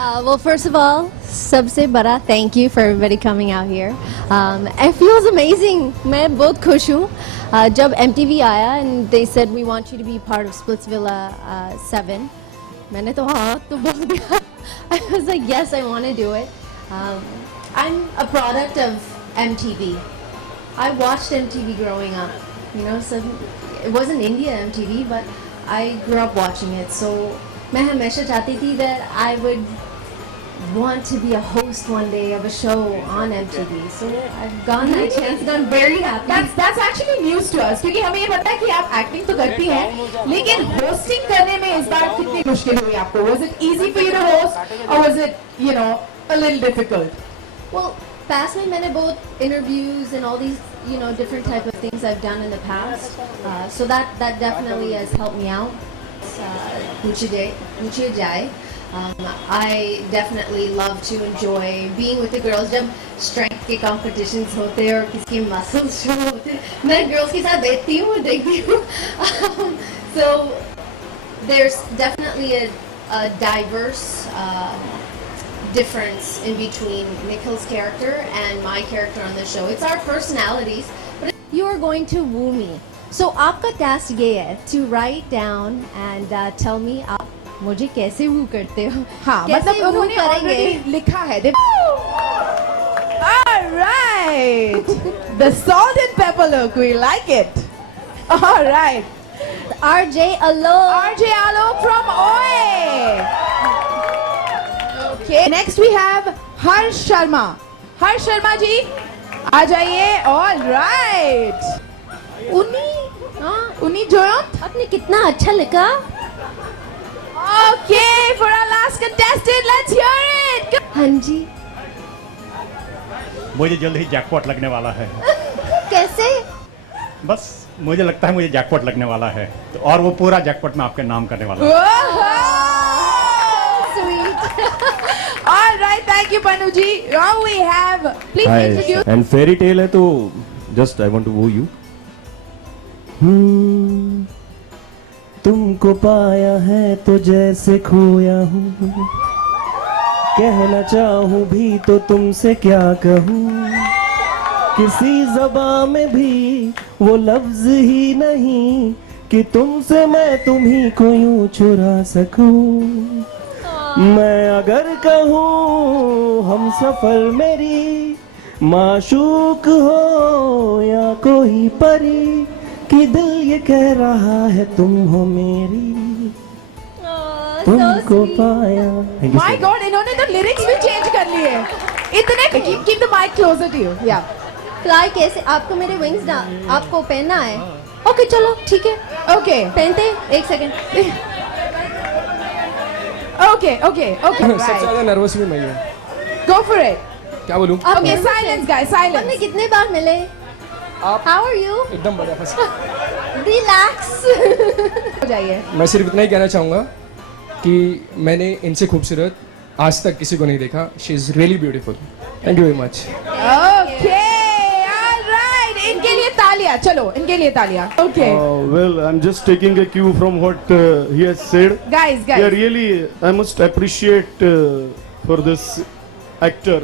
Well, first of all, सबसे बड़ा thank you for everybody coming out here. It feels amazing. मैं बहुत खुश हूँ जब MTV आया and they said we want you to be part of Splitsvilla 7. मैंने तो हाँ तो बोल दिया. I was like yes, I want to do it. I'm a product of MTV. I watched MTV growing up. You know, so it wasn't India MTV, but I grew up watching it. So मैं हमेशा चाहती थी that I would want to be a host one day of a show on MTV. So I've gotten that chance and I'm very happy. That's actually news to us क्योंकि हमें ये पता है कि आप एक्टिंग तो करती हैं लेकिन होस्टिंग करने में इस बार कितनी मुश्किल हुई आपको? Was it easy for you to host or was it, you know, a little difficult? Well, past में मैंने both interviews and all these, you know, different type of things I've done in the past. So that definitely has helped me out. पूछिए जाए. I definitely love to enjoy being with the girls. जब strength के competitions होते हैं और किसके muscles show होते हैं, मैं girls के साथ बैठती हूँ और देखती हूँ. So there's definitely a diverse difference in between Nikhil's character and my character on the show. It's our personalities, but you are going to woo me. So आपका task ये है to write down and tell me आप मुझे कैसे वू करते हो. हाँ, मतलब उन्होंने already लिखा है. All right, the salt and pepper look, we like it. All right, RJ Alok. RJ Alok from OA. Okay, next we have Harsh Sharma. Harsh Sharma ji, आ जाइए. All right. उन्हीं जोयंत आपने कितना अच्छा लिखा. Okay, for our last contestant, let's hear it. हाँ जी. मुझे जल्द ही jackpot लगने वाला है. कैसे? बस मुझे लगता है मुझे जैकपॉट लगने वाला है तो और वो पूरा जैकपॉट मैं आपके नाम करने वाला हूँ. Sweet. All right, thank you, Panu ji. Now we have, please introduce. And fairy tale है तो just I want to woo you. तुमको पाया है तो जैसे खोया हूँ, कहना चाहूँ भी तो तुमसे क्या कहूँ, किसी ज़बां में भी वो लफ्ज ही नहीं कि तुमसे मैं तुम्ही को यूं चुरा सकूँ. मैं अगर कहूँ हम सफर मेरी माशूक हो या कोई परी कि दिल ये कह रहा है तुम हो मेरी, तुमको पाया. My God, इन्होंने तो lyrics भी change कर लिए. इतने keep the mic closer to you. Yeah. Fly कैसे? आपको मेरे विंग्स ना आपको पहनना है. ओके चलो ठीक है. Okay. पहनते एक सेकंड. Okay. सबसे Right. ज्यादा नर्वस भी मैं हूँ. Go for it. क्या बोलूँ? Okay, silence guys, silence. हमने कितने बार मिले? आप How are you? एकदम बढ़िया फंस. Relax. हो जाइए. मैं सिर्फ इतना ही कहना चाहूँगा कि मैंने इनसे खूबसूरत आज तक किसी को नहीं देखा. She is really beautiful. Thank you very much. Okay, all right. इनके लिए तालियां. चलो, इनके लिए तालियां. Okay. Well, I'm just taking a cue from what he has said. Guys. Yeah, really, I must appreciate for this actor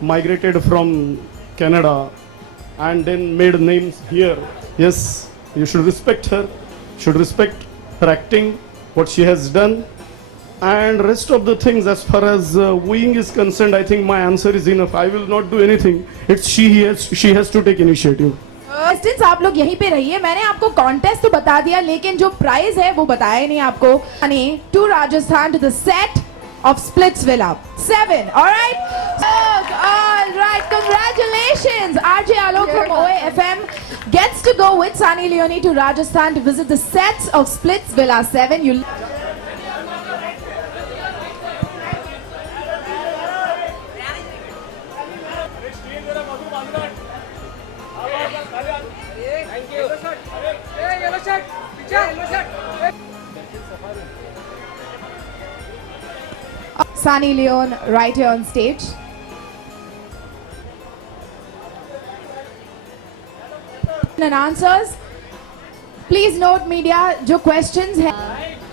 migrated from Canada and then made names here. Yes, you should respect her. Should respect her acting, what she has done, and rest of the things. As far as wooing is concerned, I think my answer is enough. I will not do anything. It's she has to take initiative. Contestants आप लोग यहीं पे रहिए. मैंने आपको contest तो बता दिया लेकिन जो प्राइज है वो बताया नहीं आपको. To Rajasthan, to the set of Splitsvilla 7. All right. All right. Congratulations. RJ Alok from OAFM gets to go with Sunny Leone to Rajasthan to visit the sets of Splitsvilla 7. You. Sunny Leone right here on stage. And answers. Please note media, जो questions हैं.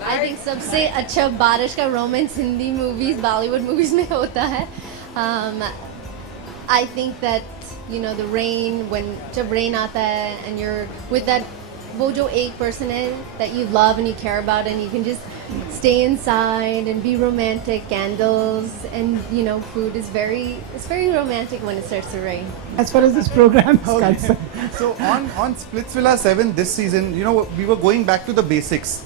I think सबसे अच्छा बारिश का romance Hindi movies Bollywood movies में होता है. I think that the rain, when जब rain आता है and you're with that वो जो एक person है that you love and you care about and you can just stay inside and be romantic, candles and food is it's very romantic when it starts to rain. As far as this program is concerned. So on Splitsvilla 7 this season, we were going back to the basics.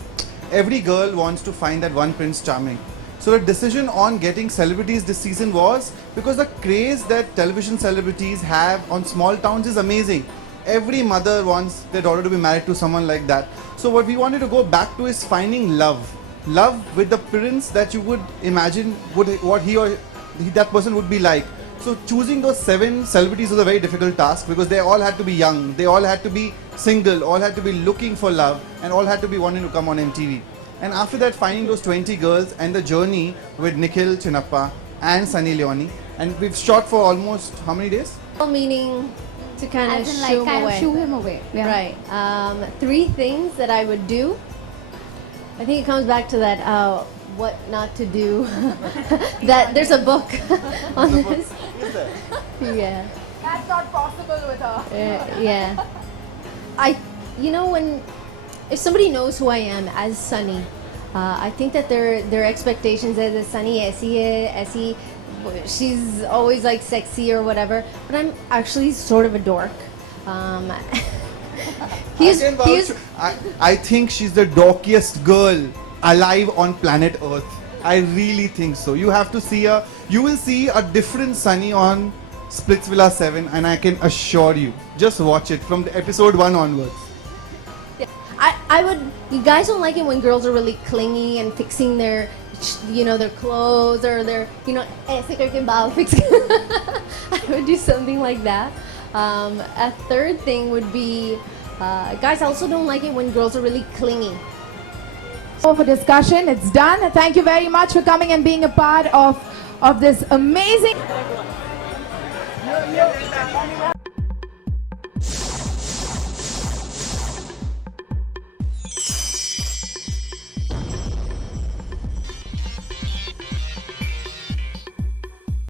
Every girl wants to find that one Prince Charming. So the decision on getting celebrities this season was because the craze that television celebrities have on small towns is amazing. Every mother wants their daughter to be married to someone like that. So what we wanted to go back to is finding love. Love with the prince that you would imagine what that person would be like. So choosing those 7 celebrities was a very difficult task because they all had to be young, they all had to be single, all had to be looking for love and all had to be wanting to come on MTV. And after that, finding those 20 girls and the journey with Nikhil Chinnappa and Sunny Leone. And we've shot for almost how many days? Meaning to kind of As in, shoo like, him kind away. of shoo him away. Yeah. Right. 3 things that I would do. I think it comes back to that what not to do. That there's a book on this. Is there? Yeah. That's not possible with her. Yeah. When if somebody knows who I am as Sunny, I think that their expectations is that Sunny aisi she's always like sexy or whatever, but I'm actually sort of a dork. I think she's the dorkiest girl alive on planet Earth. I really think so. You have to see her. You will see a different Sunny on Splitsvilla 7, and I can assure you, just watch it from the episode 1 onwards. You guys don't like it when girls are really clingy and fixing their clothes or their ऐसे करके बाल fix. I would do something like that. A third thing would be, guys also don't like it when girls are really clingy. So for discussion, it's done. Thank you very much for coming and being a part of this amazing.